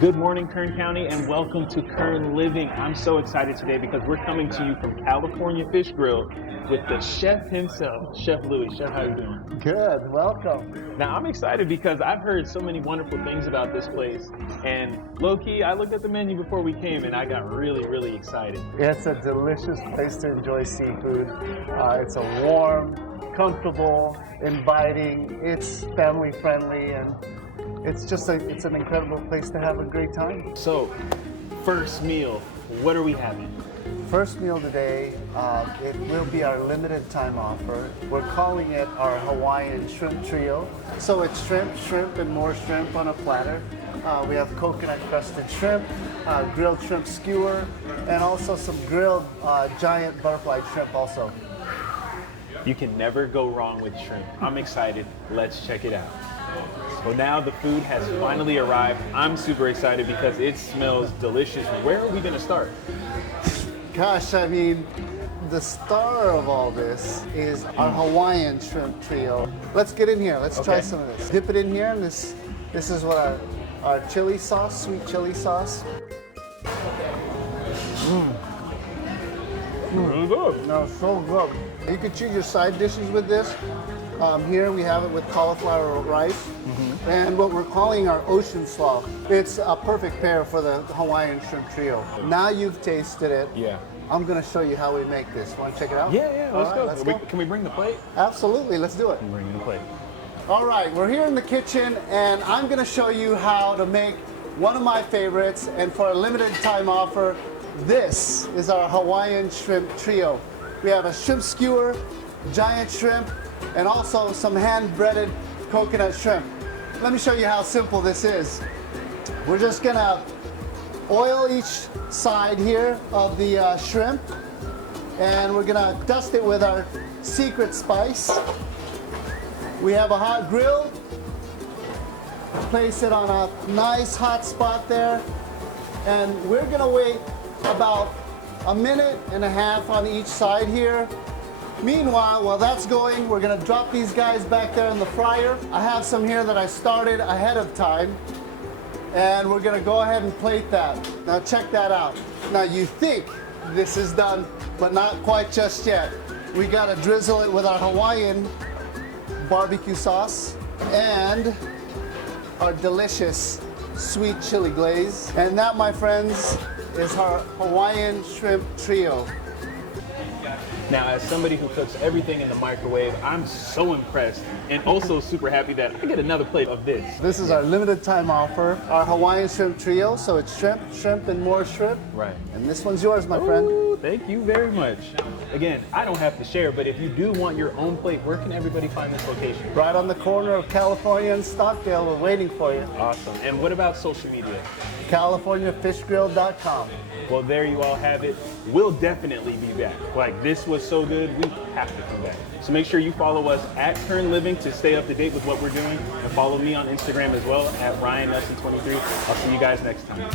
Good morning, Kern County, and welcome to Kern Living. I'm so excited today because we're coming to you from California Fish Grill with the chef himself, Chef Louis. Chef, how you doing? Good, welcome. Now, I'm excited because I've heard so many wonderful things about this place, and low-key, I looked at the menu before we came, and I got really excited. It's a delicious place to enjoy seafood. It's a warm, comfortable, inviting, it's family friendly, and it's an incredible place to have a great time. So, first meal, what are we having? First meal today, it will be our limited time offer. We're calling it our Hawaiian Shrimp Trio. So it's shrimp, and more shrimp on a platter. We have coconut crusted shrimp, grilled shrimp skewer, and also some grilled giant butterfly shrimp also. You can never go wrong with shrimp. I'm excited. Let's check it out. Well, now the food has finally arrived. I'm super excited because it smells delicious. Where are we going to start? Gosh, I mean, the star of all this is our Hawaiian Shrimp Trio. Let's get in here. Let's try some of this. Dip it in here, and this is what our chili sauce, sweet chili sauce. Really good. No, so good. You could choose your side dishes with this. Here we have it with cauliflower rice, and what we're calling our ocean slaw. It's a perfect pair for the Hawaiian Shrimp Trio. Now you've tasted it. Yeah. I'm going to show you how we make this. Want to check it out? Yeah, let's go. Let's go. Can we bring the plate? Absolutely, let's do it. Bring the plate. All right, we're here in the kitchen, and I'm going to show you how to make one of my favorites, and for a limited time offer, this is our Hawaiian Shrimp Trio. We have a shrimp skewer, giant shrimp, and also some hand-breaded coconut shrimp. Let me show you how simple this is. We're just gonna oil each side here of the shrimp, and we're gonna dust it with our secret spice. We have a hot grill. Place it on a nice hot spot there, and we're gonna wait about a minute and a half on each side here. Meanwhile, while that's going, we're gonna drop these guys back there in the fryer. I have some here that I started ahead of time, and we're gonna go ahead and plate that. Now check that out. Now you think this is done, but not quite just yet. We gotta drizzle it with our Hawaiian barbecue sauce and our delicious sweet chili glaze. And that, my friends, is our Hawaiian Shrimp Trio. Now, as somebody who cooks everything in the microwave, I'm so impressed and also super happy that I get another plate of this. This is our limited time offer, our Hawaiian Shrimp Trio. So it's shrimp, and more shrimp. Right. And this one's yours, my friend. Ooh, thank you very much. Again, I don't have to share, but if you do want your own plate, where can everybody find this location? Right on the corner of California and Stockdale. We're waiting for you. Awesome. And what about social media? CaliforniaFishGrill.com. Well, there you all have it. We'll definitely be back. Like, this was so good, we have to come back. So make sure you follow us at Kern Living to stay up to date with what we're doing, and follow me on Instagram as well at RyanNelson23. I'll see you guys next time.